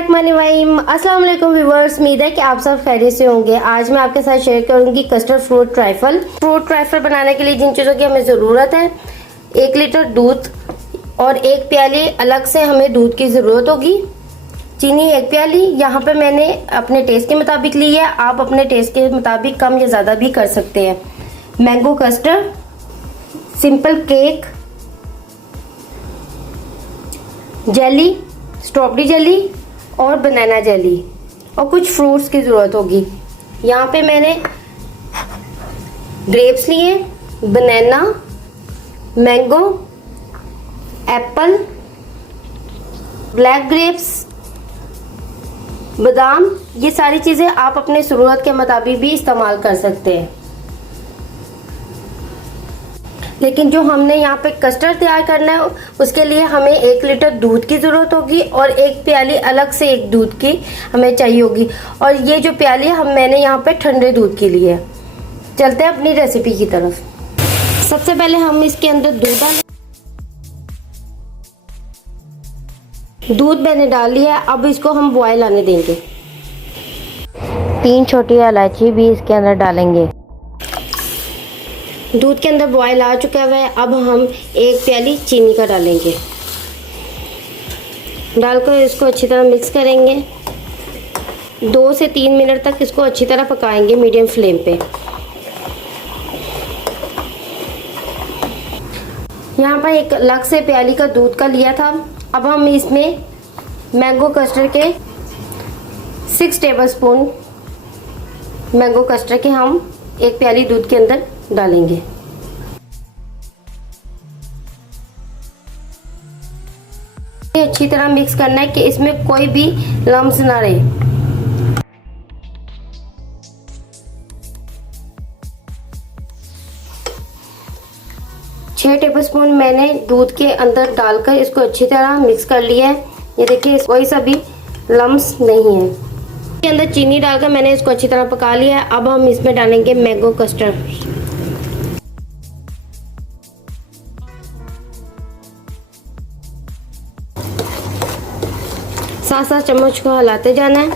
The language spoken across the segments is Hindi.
बिस्मिल्लाहिर्रहमानिर्रहीम। अस्सलाम वालेकुम व्यूअर्स, उम्मीद है कि आप सब खैरियत से होंगे। आज मैं आपके साथ शेयर करूंगी custard fruit trifle. Fruit trifle बनाने के लिए जिन चीज़ों की हमें ज़रूरत है, 1 लीटर दूध और 1 प्याली अलग से हमें दूध की ज़रूरत होगी। चीनी 1 प्याली, यहाँ पे मैंने अपने टेस्ट के मुताबिक ली है। आप अपने टेस्ट के मुताबिक कम या ज़्यादा भी कर सकते हैं। Mango custard, simple cake, jelly, strawberry jelly और बनाना जेली और कुछ फ्रूट्स की ज़रूरत होगी। यहाँ पे मैंने ग्रेप्स लिए, बनाना, मैंगो, एप्पल, ब्लैक ग्रेप्स, बादाम। ये सारी चीज़ें आप अपने ज़रूरत के मुताबिक भी इस्तेमाल कर सकते हैं। लेकिन जो हमने यहाँ पे कस्टर्ड तैयार करना है उसके लिए हमें 1 लीटर दूध की ज़रूरत होगी और 1 प्याली अलग से एक दूध की हमें चाहिए होगी। और ये जो प्याली मैंने यहाँ पे ठंडे दूध की ली है। चलते हैं अपनी रेसिपी की तरफ। सबसे पहले हम इसके अंदर दूध मैंने डाल लिया है। अब इसको हम बॉयल आने देंगे। 3 छोटी इलायची भी इसके अंदर डालेंगे। दूध के अंदर बॉयल आ चुका है। अब हम 1 प्याली चीनी का डालेंगे। डालकर इसको अच्छी तरह मिक्स करेंगे। 2 से 3 मिनट तक इसको अच्छी तरह पकाएंगे मीडियम फ्लेम पे। यहाँ पर एक अलग से प्याली का दूध का लिया था। अब हम इसमें मैंगो कस्टर्ड के 6 टेबलस्पून मैंगो कस्टर्ड के हम 1 प्याली दूध के अंदर डालेंगे। अच्छी तरह मिक्स करना है कि इसमें कोई भी लम्स ना रहे। छह टेबलस्पून मैंने दूध के अंदर डालकर इसको अच्छी तरह मिक्स कर लिया है। ये देखिए कोई सा भी लम्स नहीं है। इसके अंदर चीनी डालकर मैंने इसको अच्छी तरह पका लिया है। अब हम इसमें डालेंगे मैंगो कस्टर्ड। साथ साथ चम्मच को हिलाते जाना है।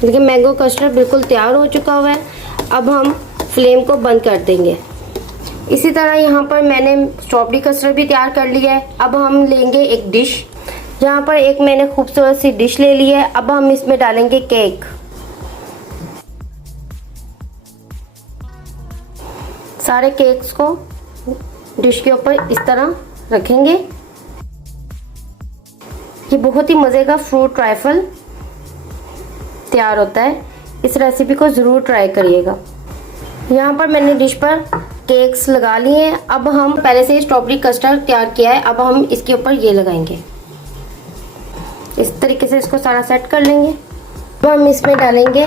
देखिए मैंगो कस्टर्ड बिल्कुल तैयार हो चुका हुआ है। अब हम फ्लेम को बंद कर देंगे। इसी तरह यहाँ पर मैंने स्ट्रॉबेरी कस्टर्ड भी तैयार कर लिया है। अब हम लेंगे एक डिश। यहाँ पर एक मैंने खूबसूरत सी डिश ले ली है। अब हम इसमें डालेंगे केक। सारे केक्स को डिश के ऊपर इस तरह रखेंगे। ये बहुत ही मज़े का फ्रूट ट्राइफल तैयार होता है। इस रेसिपी को ज़रूर ट्राई करिएगा। यहाँ पर मैंने डिश पर केक्स लगा लिए हैं। अब हम पहले से स्ट्रॉबेरी कस्टर्ड तैयार किया है। अब हम इसके ऊपर ये लगाएंगे। इस तरीके से इसको सारा सेट कर लेंगे। अब हम इसमें डालेंगे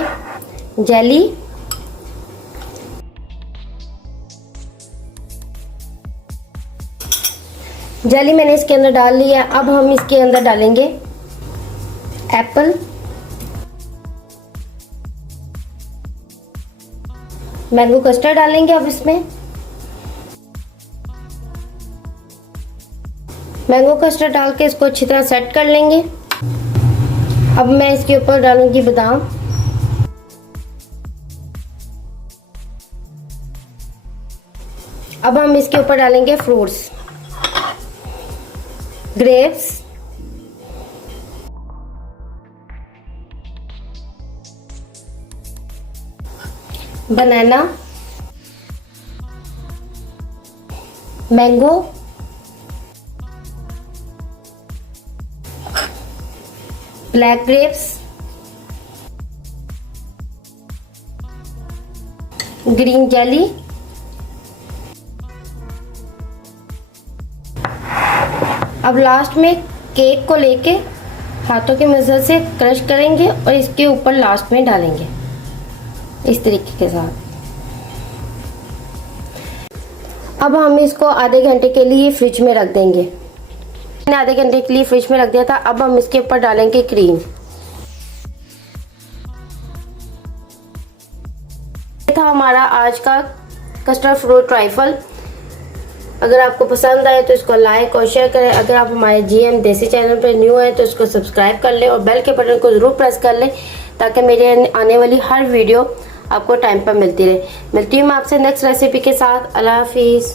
जेली, जेली मैंने इसके अंदर डाल लिया है। अब हम इसके अंदर डालेंगे एप्पल, मैंगो कस्टर्ड डालेंगे। अब इसमें मैंगो कस्टर्ड डाल के इसको अच्छी तरह सेट कर लेंगे। अब मैं इसके ऊपर डालूंगी बादाम, अब हम इसके ऊपर डालेंगे fruits, grapes, banana, mango, black grapes, green jelly, अब लास्ट में केक को लेके हाथों की मदद से क्रश करेंगे और इसके ऊपर लास्ट में डालेंगे इस तरीके के साथ। अब हम इसको आधे घंटे के लिए फ्रिज में रख देंगे। मैंने आधे घंटे के लिए फ्रिज में रख दिया था। अब हम इसके ऊपर डालेंगे क्रीम। ये था हमारा आज का कस्टर्ड फ्रूट ट्राइफल। अगर आपको पसंद आए तो इसको लाइक और शेयर करें। अगर आप हमारे GM देसी चैनल पर न्यू हैं तो इसको सब्सक्राइब कर लें और बेल के बटन को ज़रूर प्रेस कर लें ताकि मेरे आने वाली हर वीडियो आपको टाइम पर मिलती रहे। मिलती हूँ मैं आपसे नेक्स्ट रेसिपी के साथ। अल्लाह हाफिज़।